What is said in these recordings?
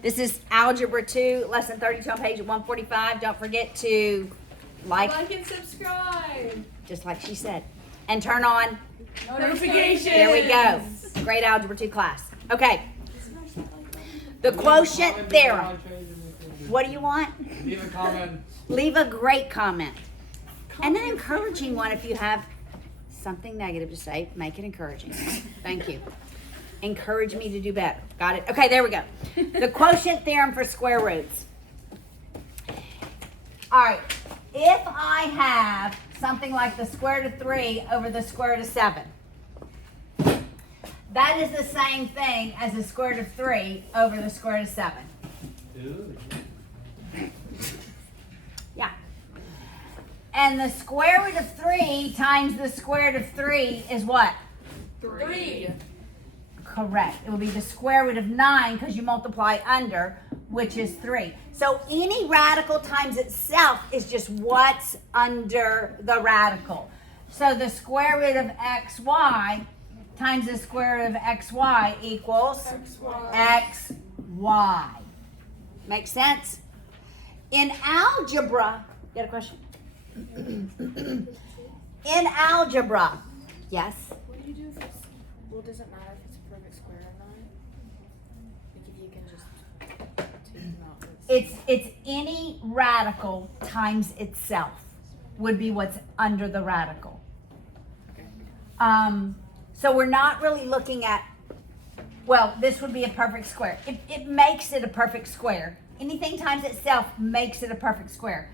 This is Algebra 2, lesson 32 on page 145. Don't forget to like and subscribe. Just like she said. And turn on Notifications. There we go. Great Algebra 2 class. Okay. The quotient theorem. What do you want? Leave a comment. Leave a great comment. And an encouraging one if you have something negative to say. Make it encouraging. Thank you. Encourage me to do better. Got it? Okay, there we go. The quotient theorem for square roots. All right. If I have something like the square root of 3 over the square root of 7, that is the same thing as the square root of 3 over the square root of 7. Yeah. And the square root of 3 times the square root of 3 is what? 3. Correct. It will be the square root of 9 because you multiply under, which is 3. So any radical times itself is just what's under the radical. So the square root of xy times the square root of xy equals xy. Make sense? In algebra, you got a question? In algebra, yes? What do you do if it's, well, does it matter if it's a perfect square or not? Like if you can just take them out. It's any radical times itself would be what's under the radical. So we're not really looking at, well, this would be a perfect square. It makes it a perfect square. Anything times itself makes it a perfect square.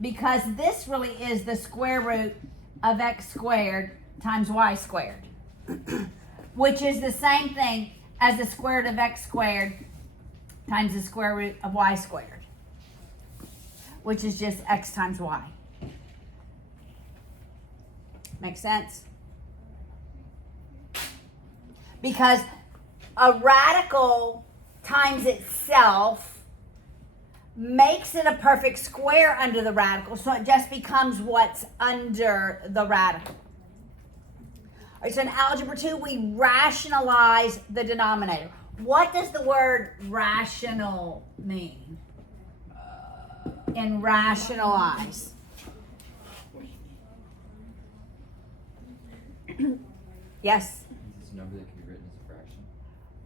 Because this really is the square root of x squared times y squared. Which is the same thing as the square root of x squared times the square root of y squared. Which is just x times y. Make sense? Because a radical times itself makes it a perfect square under the radical, so it just becomes what's under the radical. All right, so in Algebra 2, we rationalize the denominator. What does the word rational mean? In rationalize. Yes? It's a number that can be written as a fraction.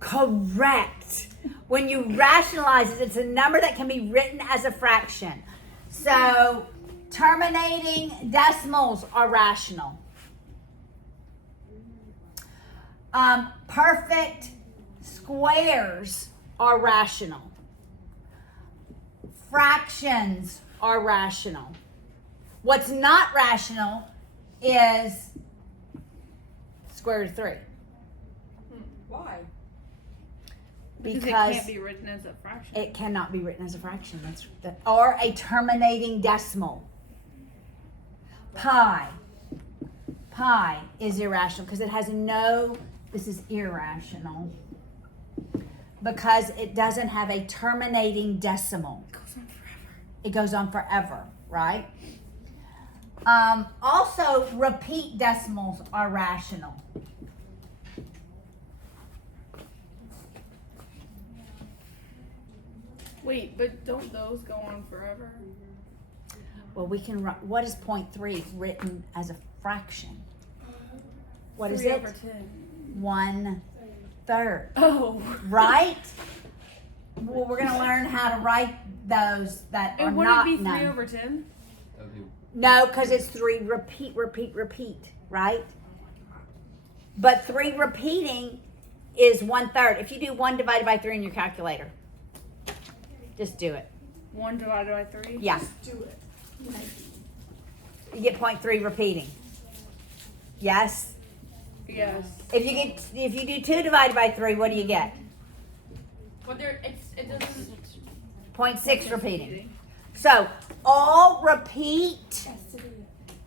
Correct. When you rationalize it, it's a number that can be written as a fraction. So, terminating decimals are rational. Perfect squares are rational. Fractions are rational. What's not rational is square root of 3. Why? Because it can't be written as a fraction. It cannot be written as a fraction. Or a terminating decimal. Pi is irrational because it has no, this is irrational. Because it doesn't have a terminating decimal. It goes on forever, right? Also, repeat decimals are rational. Wait, but don't those go on forever? Well, we can, what is 0.3 written as a fraction? What is 3 it? over 10. 1/3. Oh. Right? Well, we're going to learn how to write those that are And would not it be 3 known. over 10? That would be No, because it's 3 repeat, right? But 3 repeating is 1/3. If you do 1 divided by 3 in your calculator, just do it. 1 divided by 3? Yeah. Do it. You get 0.3 repeating. Yes? Yes. If you do 2 divided by 3, what do you get? But it doesn't. 0.6 repeating. So, all repeat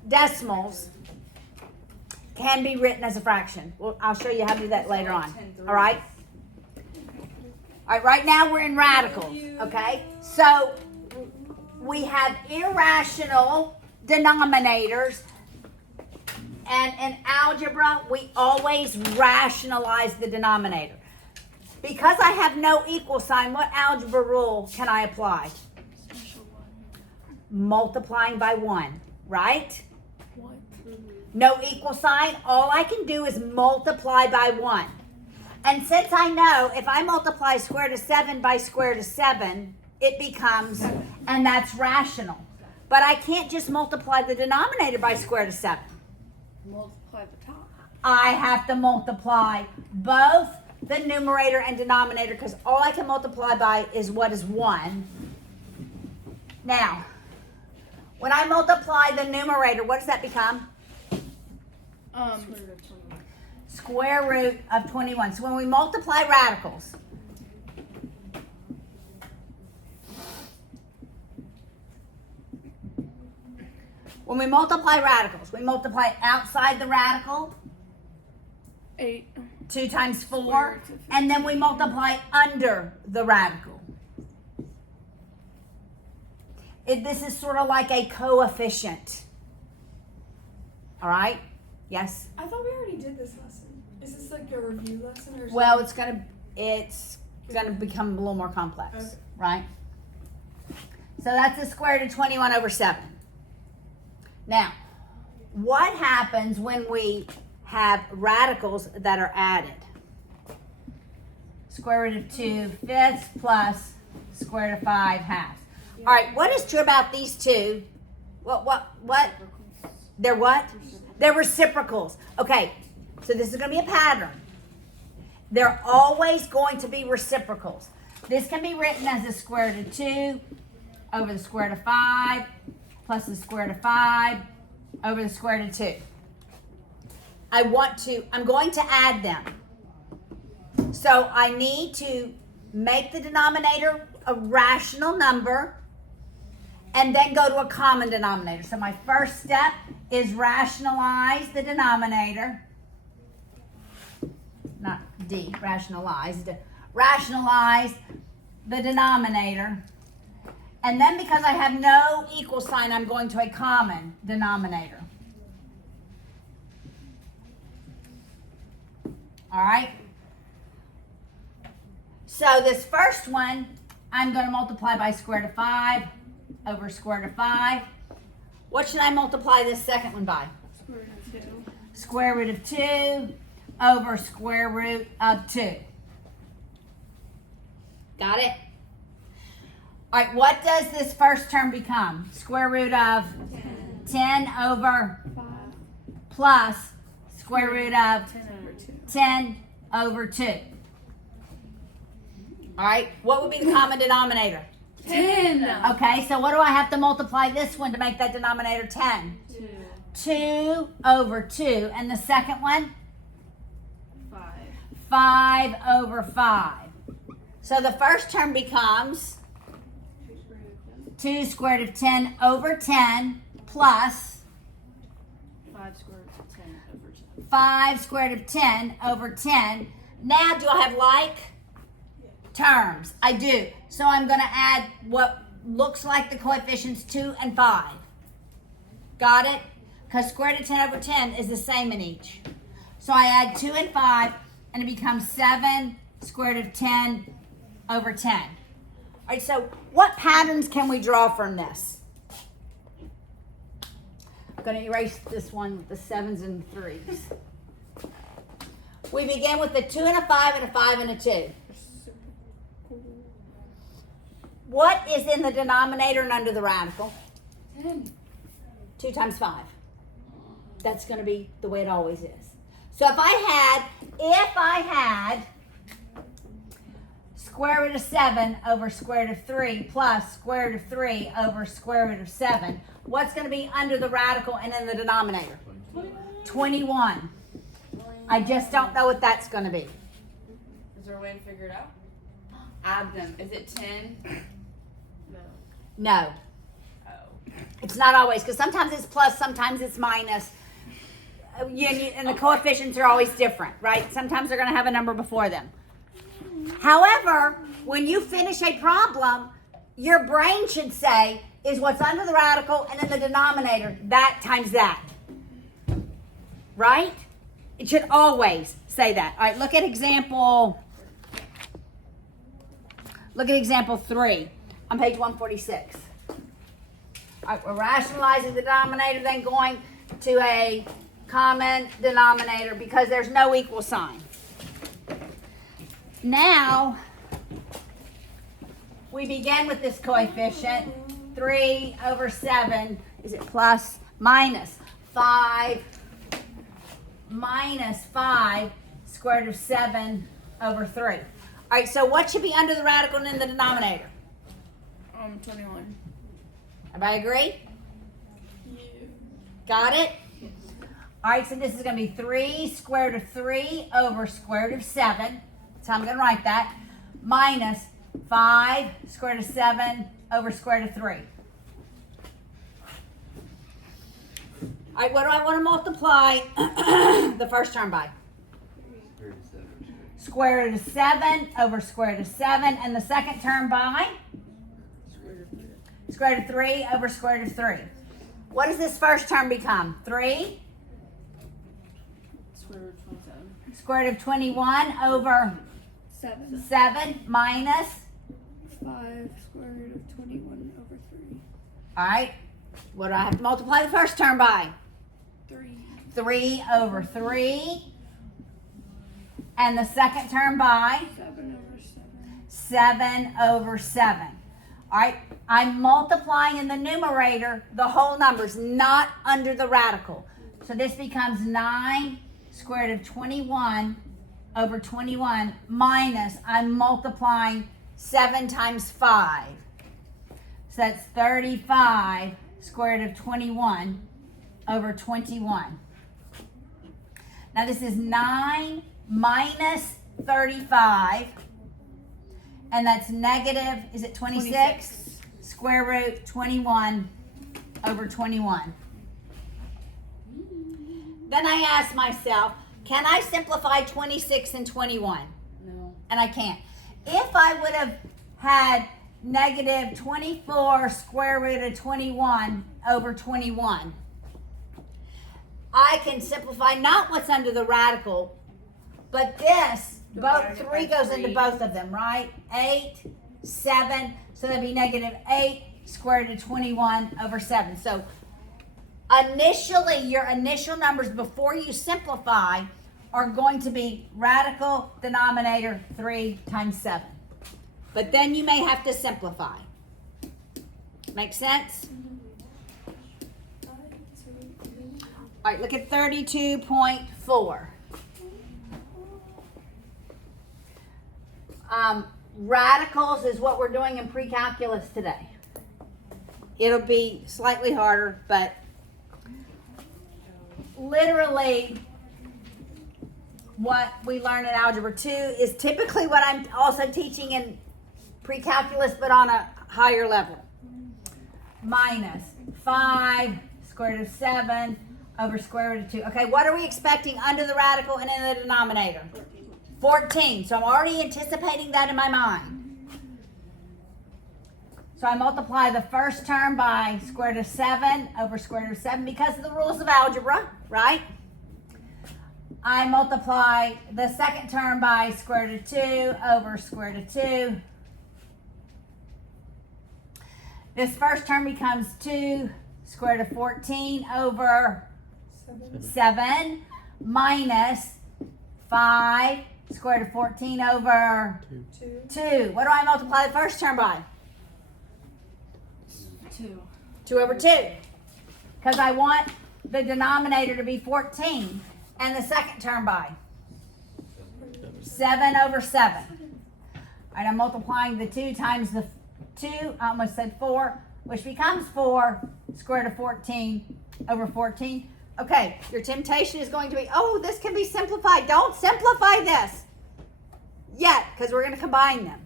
decimals can be written as a fraction. Well, I'll show you how to do that later on. All right? All right, right now we're in radicals, okay? So, we have irrational denominators, and in algebra, we always rationalize the denominator. Because I have no equal sign, what algebra rule can I apply? Special one. Multiplying by 1, right? What? No equal sign, all I can do is multiply by 1. And since I know if I multiply square root of 7 by square root of 7, it becomes, and that's rational. But I can't just multiply the denominator by square root of 7. Multiply the top. I have to multiply both the numerator and denominator because all I can multiply by is what is 1. Now, when I multiply the numerator, what does that become? Square root of 21. So when we multiply radicals, we multiply outside the radical, 8. 2 times 4, Square root of and then we multiply under the radical. This is sort of like a coefficient. All right? Yes? I thought we already did this lesson. Is this like a review lesson or Well, it's gonna become a little more complex, Okay. right? So that's the square root of 21 over 7. Now, what happens when we have radicals that are added? Square root of 2 fifths plus square root of 5 halves. All right, what is true about these two? What? They're what? They're reciprocals. Okay, so this is going to be a pattern. They're always going to be reciprocals. This can be written as the square root of 2 over the square root of 5 plus the square root of 5 over the square root of 2. I'm going to add them. So I need to make the denominator a rational number and then go to a common denominator. So my first step is rationalize the denominator. Not D, rationalize the denominator. And then because I have no equal sign, I'm going to a common denominator. All right? So this first one, I'm going to multiply by square root of 5 over square root of 5. What should I multiply this second one by? Square root of 2. Square root of 2 over square root of 2. Got it? All right, what does this first term become? Square root of 10 over 5. plus square root of 10 over 2. 10 over 2. All right, what would be the common denominator? 10. Okay, so what do I have to multiply this one to make that denominator 10? 2 over 2. And the second one? 5. 5 over 5. So the first term becomes 2 square root of 10 over 10 plus 5 square root of 10 over 10. 5 square root of 10 over 10. Now, do I have like terms? I do. So I'm going to add what looks like the coefficients 2 and 5. Got it? Because square root of 10 over 10 is the same in each. So I add 2 and 5, and it becomes 7 square root of 10 over 10. All right, so what patterns can we draw from this? I'm going to erase this one with the 7s and 3s. We begin with a 2 and a 5 and a 5 and a 2. What is in the denominator and under the radical? 10. 2 times 5. That's going to be the way it always is. So if I had square root of 7 over square root of 3 plus square root of 3 over square root of 7, what's going to be under the radical and in the denominator? 21. I just don't know what that's going to be. Is there a way to figure it out? Add them. Is it 10? No. Oh. It's not always, because sometimes it's plus, sometimes it's minus. And the coefficients are always different, right? Sometimes they're going to have a number before them. However, when you finish a problem, your brain should say, is what's under the radical and in the denominator, that times that. Right? It should always say that. All right, look at example Look at example 3 on page 146. All right, we're rationalizing the denominator, then going to a common denominator because there's no equal sign. Now, we begin with this coefficient, 3 over 7. Is it plus, minus 5 square root of 7 over 3. All right, so what should be under the radical and in the denominator? 21. Everybody agree? Yeah. Got it? All right, so this is going to be 3 square root of 3 over square root of 7. That's how I'm going to write that. Minus 5 square root of 7 over square root of 3. All right, what do I want to multiply the first term by? 37. Square root of 7 over square root of 7. And the second term by? Square root of 3 over square root of 3. What does this first term become? 3? Square root of 27. Square root of 21 over 7 minus? 5 square root of 21 over 3. All right. What do I have to multiply the first term by? 3. 3 over 3. And the second term by? 7 over 7. 7 over 7. All right. I'm multiplying in the numerator the whole numbers, not under the radical. So this becomes 9 square root of 21 over 21 minus, I'm multiplying 7 times 5. So that's 35 square root of 21 over 21. Now this is 9 minus 35. And that's negative, is it 26? Square root 21 over 21. Then I ask myself, can I simplify 26 and 21? No. And I can't. If I would have had negative 24 square root of 21 over 21, I can simplify not what's under the radical, but this, both Divided 3 by goes into 3. both of them, right? 8, 7, so that'd be negative 8 square root of 21 over 7. So initially, your initial numbers before you simplify are going to be radical denominator 3 times 7. But then you may have to simplify. Make sense? All right, look at 32.4. Radicals is what we're doing in pre-calculus today. It'll be slightly harder, but literally what we learn in Algebra 2 is typically what I'm also teaching in pre-calculus, but on a higher level. Minus 5 square root of 7 over square root of 2. Okay, what are we expecting under the radical and in the denominator? 14. So I'm already anticipating that in my mind. So I multiply the first term by square root of 7 over square root of 7 because of the rules of algebra, right? I multiply the second term by square root of 2 over square root of 2. This first term becomes 2 square root of 14 over 7 minus 5 square root of 14 over 2. What do I multiply the first term by? 2. 2 over 2. Because I want the denominator to be 14. And the second term by? 7 over 7. All right, I'm multiplying the 2 times the 2. I almost said 4, which becomes 4 square root of 14 over 14. Okay, your temptation is going to be, oh, this can be simplified. Don't simplify this yet, because we're going to combine them.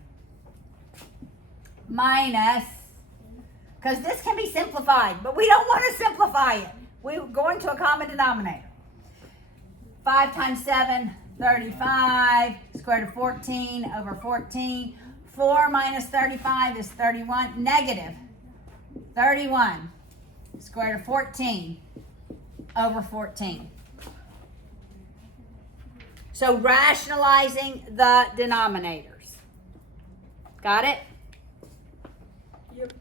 Minus, because this can be simplified, but we don't want to simplify it. We're going to a common denominator. 5 times 7, 35, square root of 14 over 14. 4 minus 35 is 31, negative 31, square root of 14 over 14. So rationalizing the denominators. Got it? Yep.